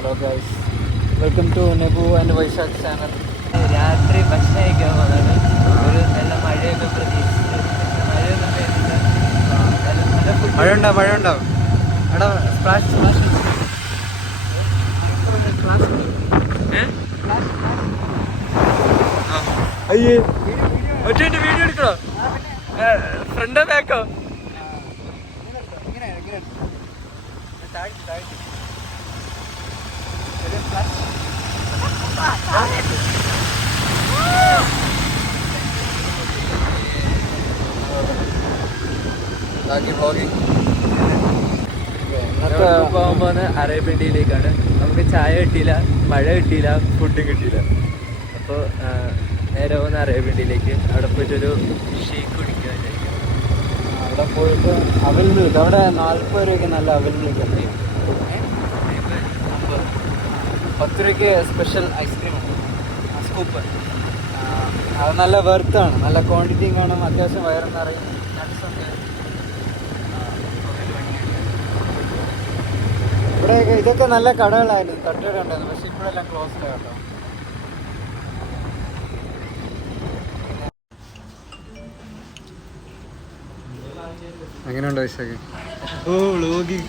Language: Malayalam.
Hello guys, welcome to Nebu and Vaishakh channel. രാത്രി ഭക്ഷണം കഴിക്കാൻ പോകുന്നത് ഒരു നല്ല മഴയൊക്കെ പ്രതീക്ഷിച്ച്. മഴയൊന്നും പെയ്യുന്നില്ല. നല്ല ഫുഡ്. മഴ ഉണ്ടാവും. എടാ സ്പ്ലാഷ് അയ്യേ ഒറ്റ വീഡിയോ എടുക്കണോ? ഫ്രണ്ടോ ബാക്കോ? പോകാൻ പോകുന്ന അറേബ്യയിലേക്കാണ്. നമുക്ക് ചായ കിട്ടിയില്ല, മഴ കിട്ടിയില്ല, ഫുഡും കിട്ടിയില്ല. അപ്പോൾ നേരെ പോകുന്ന അറേബ്യയിലേക്ക്. അവിടെ പോയിട്ടൊരു ഷേക്ക് കുടിക്കുക വിചാരിക്കും. അവിടെ പോയിട്ട് അവൽ മിൽക്ക്, അവിടെ 40 രൂപയ്ക്ക് നല്ല അവൽ മിൽക്ക് ഉണ്ട്. 10 രൂപയ്ക്ക് സ്പെഷ്യൽ ഐസ്ക്രീം ഉണ്ട്, സ്കൂപ്പ്. അത് നല്ല വെർത്താണ്, നല്ല ക്വാണ്ടിറ്റിയും കാണും, അത്യാവശ്യം വയറും നിറയും. നട്ട്സ് ഉണ്ട്. ഇവിടെയൊക്കെ ഇതൊക്കെ നല്ല കടകളായിരുന്നു, തട്ടുകട ഉണ്ടായിരുന്നു. പക്ഷെ ഇപ്പോഴെല്ലാം ക്ലോസ്ഡ് കേട്ടോ. എങ്ങനെയുണ്ട് വൈശാഖ്? ഓ വ്ളോഗിങ്